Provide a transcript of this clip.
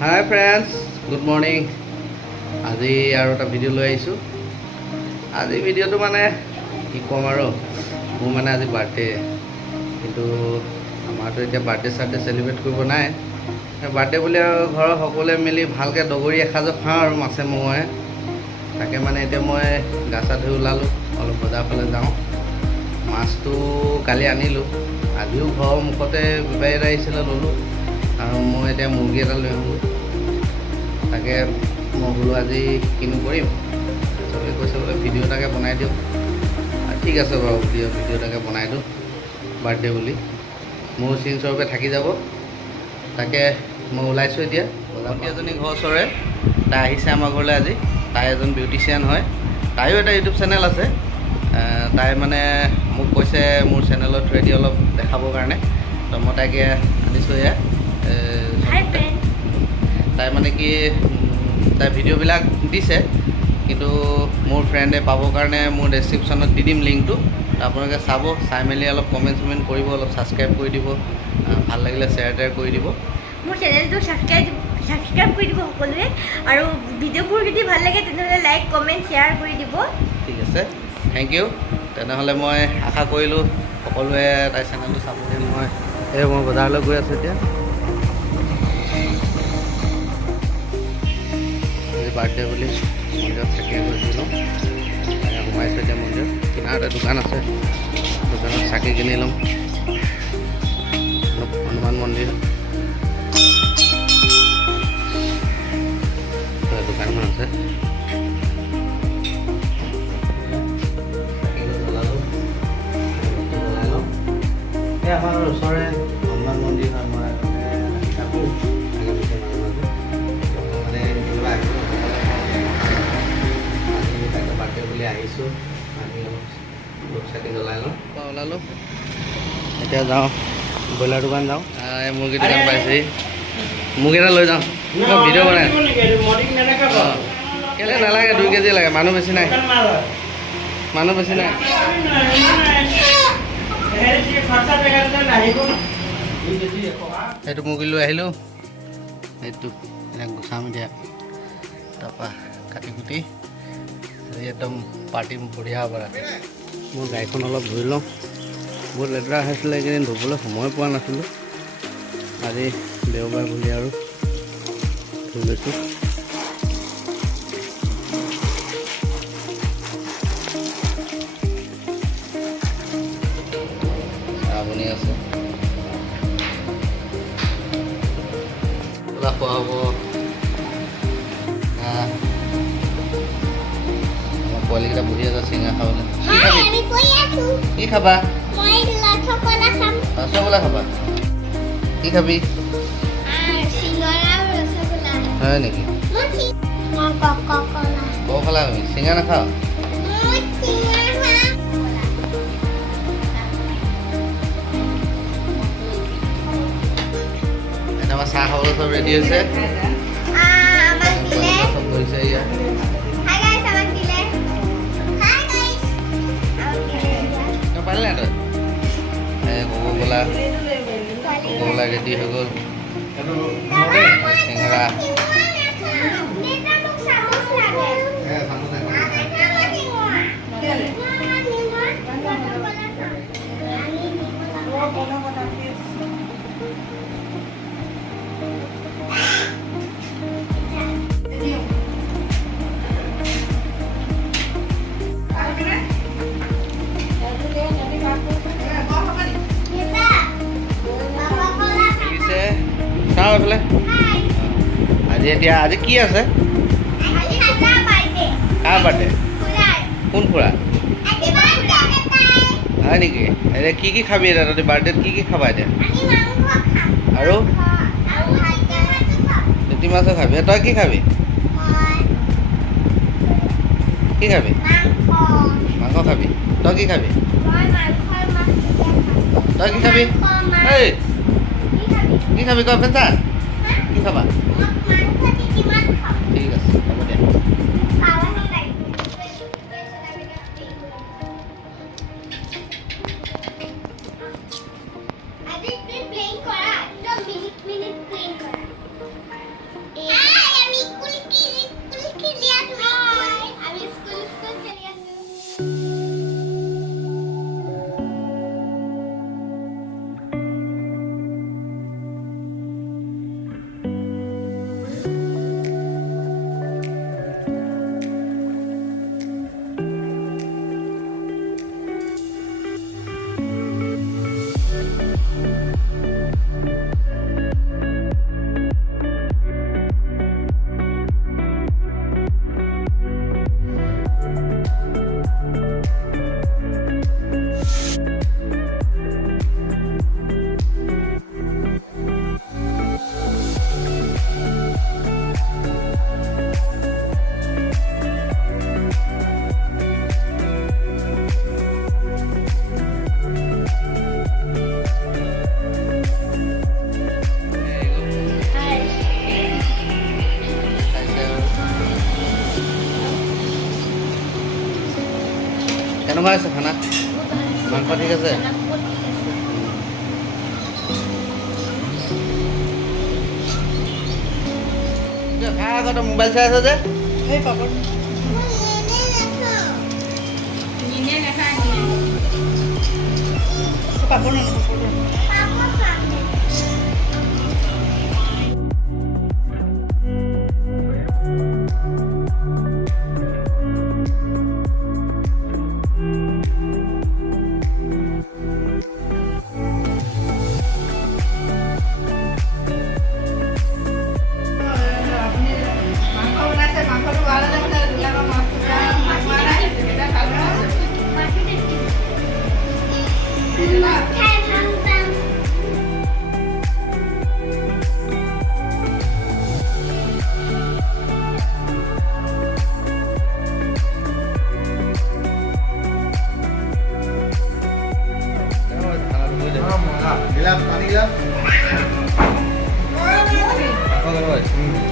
হাই friends, good morning. আজি আৰু এটা ভিডিঅ' লৈ আহিছোঁ। আজি ভিডিঅ'টো মানে কি ক'ম আৰু, মোৰ মানে আজি বাৰ্থডে, কিন্তু আমাৰতো এতিয়া বাৰ্থডে চেলিব্ৰেট কৰিব নাই। বাৰ্থডে বুলি আৰু ঘৰৰ সকলোৱে মিলি ভালকৈ দগৰি এসাঁজো খাওঁ আৰু মাছে মঙহে। তাকে মানে এতিয়া মই গা চা ধুই ওলালোঁ, অলপ বজাৰ ফালে যাওঁ। মাছটো কালি আনিলোঁ, আজিও ঘৰৰ মুখতে বেপাৰী এটা আহিছিলে, ল'লোঁ। আৰু মই এতিয়া মুৰ্গী এটা লৈ আহোঁ। তাকে মই বোলো আজি কিনো কৰিম, চবেই কৈছে বোলে ভিডিঅ' এটাকে বনাই দিয়ক। ঠিক আছে বাৰু, ভিডিঅ' এটাকে বনাই দিওঁ বাৰ্থডে বুলি, মোৰ চিনস্বৰূপে থাকি যাব। তাকে মই ওলাইছোঁ এতিয়া। ভণ্টি এজনী ঘৰ ওচৰৰে, তাই আহিছে আমাৰ ঘৰলৈ আজি। তাই এজন বিউটিচিয়ান হয়, তাইও এটা ইউটিউব চেনেল আছে। তাই মানে মোক কৈছে মোৰ চেনেলৰ থ্ৰুৱেদি অলপ দেখাবৰ কাৰণে, তো মই তাইকে আনিছোঁ। এয়া তাই মানে কি, তাই ভিডিঅ'বিলাক দিছে, কিন্তু মোৰ ফ্ৰেণ্ডে পাবৰ কাৰণে মোৰ ডেছক্ৰিপশ্যনত দি দিম লিংকটো। আপোনালোকে চাব, চাই মেলি অলপ কমেণ্ট কৰিব, অলপ ছাবস্ক্ৰাইব কৰি দিব, ভাল লাগিলে শ্বেয়াৰ কৰি দিব। মোৰ চেনেলটো ছাবস্ক্ৰাইব কৰি দিব সকলোৱে, আৰু ভিডিঅ'বোৰ যদি ভাল লাগে তেনেহ'লে লাইক কমেণ্ট শ্বেয়াৰ কৰি দিব। ঠিক আছে, থেংক ইউ। তেনেহ'লে মই আশা কৰিলোঁ সকলোৱে তাইৰ চেনেলটো চাবলৈ। মই বজাৰলৈ গৈ আছোঁ এতিয়া। বাৰ্থডে বুলি মন্দিৰত চাকি কৰিছিলোঁ, সোমাইছোঁ এতিয়া মন্দিৰত। কিনাৰতে দোকান আছে, দোকানত চাকি কিনি ল'ম। হনুমান মন্দিৰ দোকানখন আছে। এই আমাৰ ওচৰৰে হনুমান মন্দিৰ হয়। মই থাকোঁ বাৰ্থডে বুলি আহিছোঁ, আমি অলপ চাকি জ্বলাই লওঁ। ওলালোঁ, এতিয়া যাওঁ ব্ৰইলাৰ দোকান যাওঁ। এই মুৰ্গী দোকান পাইছেহি, মুৰ্গী এটা লৈ যাওঁ। মই ভিডিঅ' বনাই কেলৈ নালাগে, 2 কেজি লাগে। মানুহ বেছি নাই। সেইটো মুৰ্গী লৈ আহিলোঁ, সেইটো এনেকৈ গুচাম এতিয়া, তাৰপৰা কাটি কুটি একদম পাৰ্টি বঢ়িয়া হ'ব ৰাতি। মোৰ গাড়ীখন অলপ ধুই লওঁ, বহুত লেতেৰা হৈছিলে এইকেইদিন, ধুবলৈ সময় পোৱা নাছিলোঁ। আজি দেওবাৰ বুলি আৰু ধুই লৈছোঁ। বনি আছে, খোৱা হ'ব। পোৱালীকেইটা বহি আছে চিঙা খাবলৈ। কি খাবা? ৰসগোল্লা খাবা? কি খাবি? হয় নেকি? কলা খাবি? চিঙা নাখাওঁ? এটা আমাৰ চাহ খাবলৈ চব ৰেডি হৈছে, চব কৰিছে ইয়াত। পাৰিলে তই? কক'কলা ৰেডি হৈ গ'ল। চিঙৰা চাওঁ এইফালে। আজি কি আছে? কাৰ বাৰ্থডে? কোন খুৰা? হয় নেকি? এতিয়া কি খাবি এতিয়া? তহঁতি বাৰ্থডেত কি খাবা এতিয়া? আৰু ৰুটি মাছো খাবি? তই কি খাবি? কি খাবি? মাংস খাবি? তই কি খাবি? তই কি খাবি? এই কি খাবি ক? পেঁচা কি খাবা? ঠিক আছে, হ'ব দে। কেনেকুৱা আছে খানা? মাংস ঠিক আছে? খাই আগতে মোবাইল চাই আছে যে? সেই পাপৰ পাপৰ নাই Gila, mati gila. Apa kalau